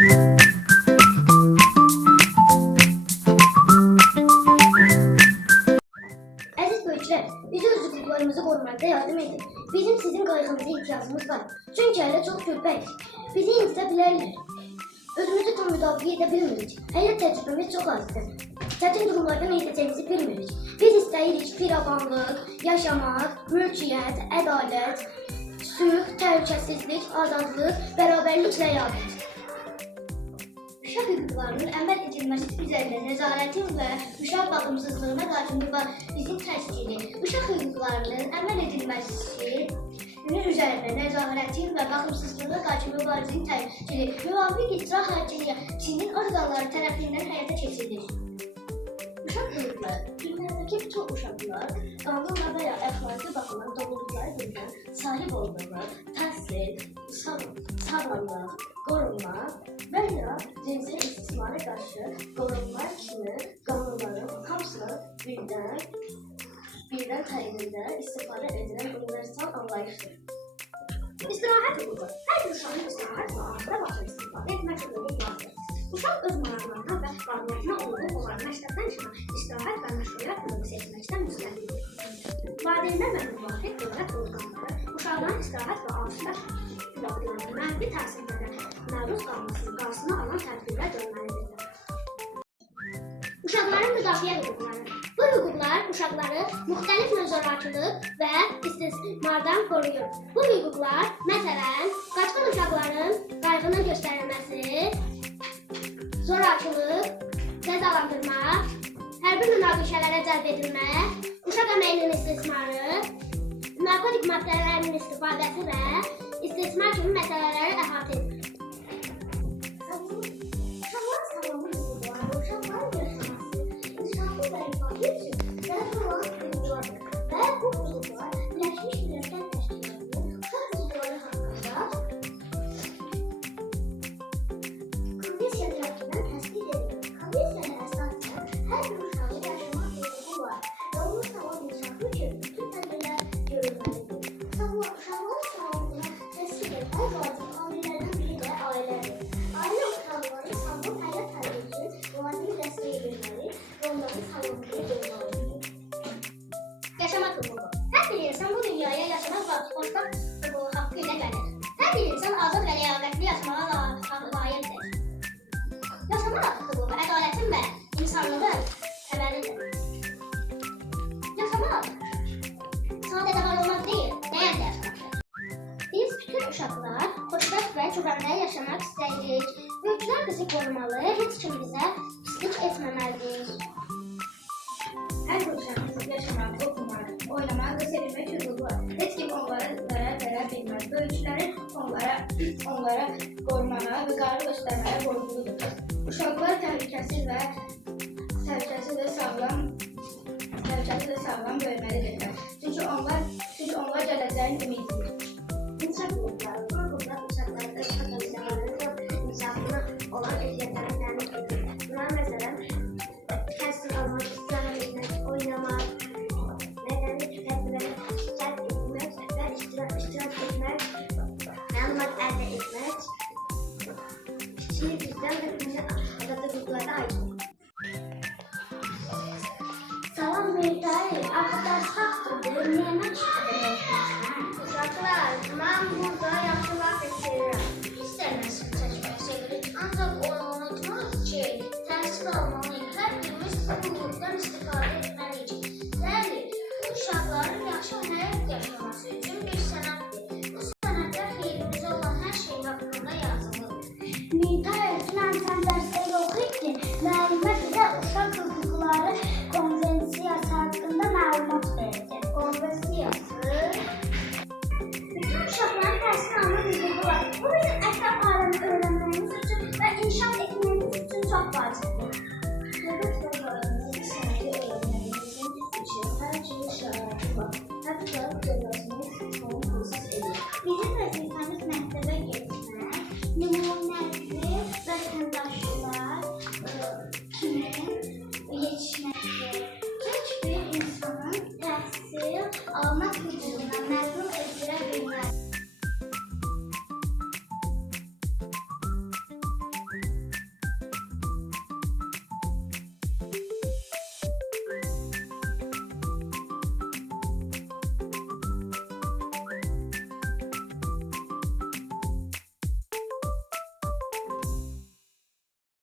Aziz böyüklər, biz öz hüquqlarımızı qorumakta yardım edin. Bizim sizin qayğınıza ihtiyacımız var. Çünki hələ çox körpəyik. Bizi incidə bilərlər. Özümüzü tam müdafiə edə bilmirik. Hələ təcrübəmiz çox azdır. Çətin durumlardan edəcəyimizi bilmirik. Biz istəyirik firavanlıq, yaşamaq, mülkiyyət, ədalət, sülh, təhlükəsizlik, azadlıq, bərabərliklə yaddır. Uşaq hüquqlarının əməl edilməsi üzərində nəzarətin və uşaq baxımsızlığına qarşı mübarizin təşkili. Uşaq hüquqlarının əməl edilməsinin üzərində nəzarətin və baxımsızlığına qarşı mübarizin təşkili müvafiq icra hakimiyyətinin orqanları tərəfindən həyata keçirilir. Uşaq hüquqları dünyadakı bütün uşaqlar qanunla və ya əxlaqi baxımdan doğulduqları gündən sahib olduğu təhsil, sağlamlıq, qorunma və ya cinsel istismara qarşı qorunma kimi qanunların hamısını birdən təyinində istifadə edilən universal anlayışdır. İstirahət hüququ. Hər bir uşağın istirahət və ahirə vaxtı istifadə etmək hüququ vardır. Uşaq öz maraqlarına və qabiliyyətinə uyğun olan məktəbdən çıxan istirahət və məşğuliyyət hüququ seçməkdən müstəqildir. Valideynlər və müvafiq dövlət orqanları uşaqların istirahət və ahirə vaxtlarında mənfi təsirlərə məruz qalmasının qarşısını alan tədbirlər görməlidirlər. Uşaqların müdafiə hüquqları. Bu hüquqlar uşaqları müxtəlif zorakılıq və istismardan qoruyur. Bu hüquqlar, məsələn, qaçqın uşaqların qayğının göstərilməsi, zorakılıq, cəzalandırma, hərbi münaqişələrə cəlb edilmə, uşaq əməyinin istismarı, narkotik maddələrin istifadəsi və istismar kimi məsələləri əhatə edir. Uşaqların sağlamlıq hüquqları, uşaqların yaşaması, inkişafı və ifadə üçün tələb olan hüquqlardır və bu hüquqlar Birləşmiş Millətlər Təşkilatının uşaq hüquqları haqqında konvensiya tərəfindən təsdiq edilir. Konvensiyaya əsasən hər bir uşağın yaşamaq hüququ var və onun sağlam inkişafı üçün bütün tədbirlər görülməlidir. Uşaqların sağlamlığına təsdiq etmək lazım amillərdən biri də ailədir. Ailə uşaqların sağlam həyat tərbiyə üçün müvafiq dəstək verməli və onların sağlamlığını qorumalıdır. Yaşamaq hüququ. Hər bir insan bu dünyaya yaşamaq haqqı ilə gəlir. Hər bir insan azad və ləyaqətli yaşamağa layiqdir. Yaşamaq hüququ ədalətin və insanlığın təməlidir. Yaşamaq sadəcə var olmaq deyil, dəyərlə yaşamaqdır. Biz bütün uşaqlar xoşbəxt və güvəndə yaşamaq istəyirik. Böyüklər bizi qorumalı, heç kim bizə pislik etməməlidir. Hər bir uşağın yaşamaq, oxumaq, oynamaq və sevilmək hüququ var. Heç kim onlara zərər verə bilməz. Böyüklərin onlara qorumağa və qarşı göstərməyə borcludur. Uşaqlar təhlükəsiz və sağlam böyüməlidirlər. Çünki onlar gələcəyin ümididir. İnsaf hüquqları. Bu hüquqlar uşaqlarda potensiallarının inkişafına olan ehtiyatlarını təmin edir. Bunlar məsələn, təhsil almaq, istirahət etmək, oynamaq, mədəni tədbirlərə cəlb etmək və iştirak etmək, məlumat əldə etmək, kiçik bizdən və bizə azadlıq hüquqlarına aiddir. Salam Meytayı, axtarışaqdır, neyəmə çıxdır? Uşaqlar, mən burada yaxşı vaxt keçirirəm. Biz də nəsil çəkmək sevirik, ancaq onu unutmaq ki, təhsil almalıyıq, hər birimiz bu hüquqdan istifadə etməliyik. Bəli, uşaqların yaxşı həyat yaşaması üçün bir sənətdir. Bu sənətdə xeyrimizə olan hər şey haqqında yazılır. Meytayı, sən dərsdə